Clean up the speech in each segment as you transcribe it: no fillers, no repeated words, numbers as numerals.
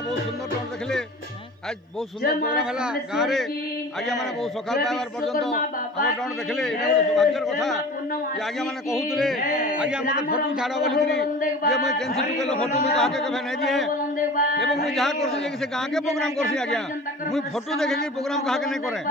बहुत सुंदर टन देखले आज बहुत सुंदर प्रोग्राम है गाँव में आज्ञा मैंने बहुत सकाल पाइबार पर्यंत आम टन देखले गोटे सौभाग्यर कथा जे आज्ञा मैंने कहते आज्ञा मत फोटो छाड़ बोलिकी जे मुझे कैंसिल टुकेल फोटो मुझे क्या के नहीं दिए एवं मुझे जहाँ कर से गाँव के प्रोग्राम करसी आज्ञा मुझे फोटो देखे प्रोग्राम क्या नहीं करे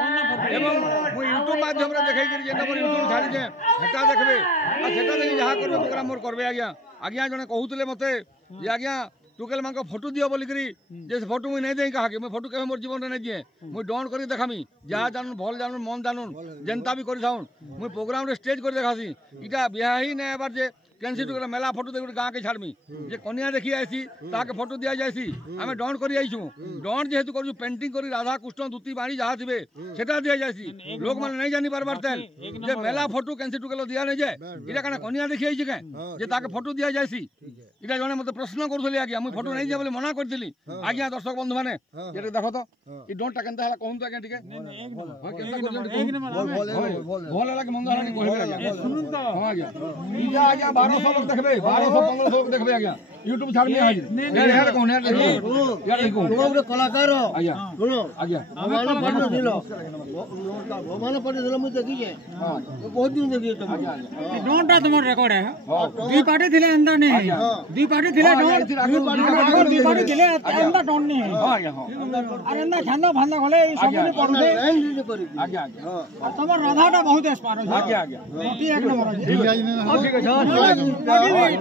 एवं मुझे यूट्यूब माध्यम देखी जेटा मोर यूट्यूब छाड़ीचे सेटा देखबे आ सेटा देखि जहाँ कर प्रोग्राम मोर करबे आज्ञा आज्ञा जने कहते मते जे आज्ञा टुकेल मांग फोटो दियो बोलिकी जे फोटो मुझे नहीं दे क्या मुझे फोटो के मोर जीवन में नहीं दिए मुझे डन कर देखामी जहाँ जानून भल जानून मन जानून जेनता भी कर मुझे प्रोग्राम स्टेज कर देखासी इटा बिहा ही नहीं बार जे कैंसिल टुकेल मेला फोटो देख गाँव के छाड़मी जे कन्या देखी आसी ताके फोटो दिया जासी आम डन कर डन जेहेतु कर पेंटिंग कर राधा कृष्ण धुती बाणी जहाँ थे सेटा दिया जासी लोक मैंने नहीं जानी पारबार तेल जे मेला फोटो कैंसिल टुकेल दिया नहीं जाए इटा क्या कन्या देखी आई जे ताके फोटो दिया जासी इटा जने मत प्रश्न करुली आज्ञा मुझे फोटो नहीं दिया बोले मना करी आज्ञा दर्शक बंधु मैंने ये देख तो ये डनटा केनता है कहूँ आज्ञा टिके भल लगे मंद हाँ आज्ञा 1200 लोग देखबे 1200-1500 लोग देखबे आज्ञा YouTube छाड़ में हाजिर यार कौन यार देखो तुम्हारे कलाकार हो आज्ञा सुनो आज्ञा भगवान पढ़ने दिलो भगवान पढ़ने दिलो मुझे देखिए बहुत दिन देखिए तुम डोंटा तुम्हारा रिकॉर्ड है दी पार्टी थिले अंदर नहीं दी पार्टी थिले डोंट दी पार्टी थिले अंदर डोंट नहीं है हां आज्ञा हां अरे अंदर छंदा फंदा खोले ई सब नहीं पढ़ू दे आज्ञा आज्ञा और तुम्हारा राधाटा बहुत स्पार है आज्ञा आज्ञा ठीक एक नंबर है ठीक है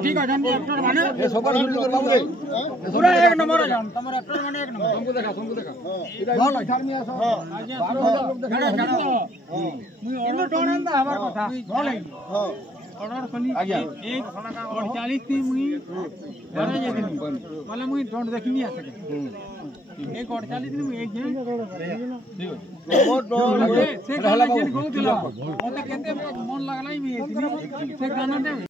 ठीक है जान एक्टर माने ये सुपर सुपर बाबू रे पूरा एक नंबर है जान तुम्हारा एक्टर माने एक नंबर तुमको देखा बहुत छाड़ में आसो 1200 लोग देखा मुई ऑर्डर डोन अंदा हमार कथा भले ऑर्डर खाली एक 48 थी मुई बने जे दिन वाला मुई डोंट देखनी आ सके एक 48 दिन एक जे बहुत से गाना जेन कहउथिला ओते केते मन लागलाई मी से गाना दे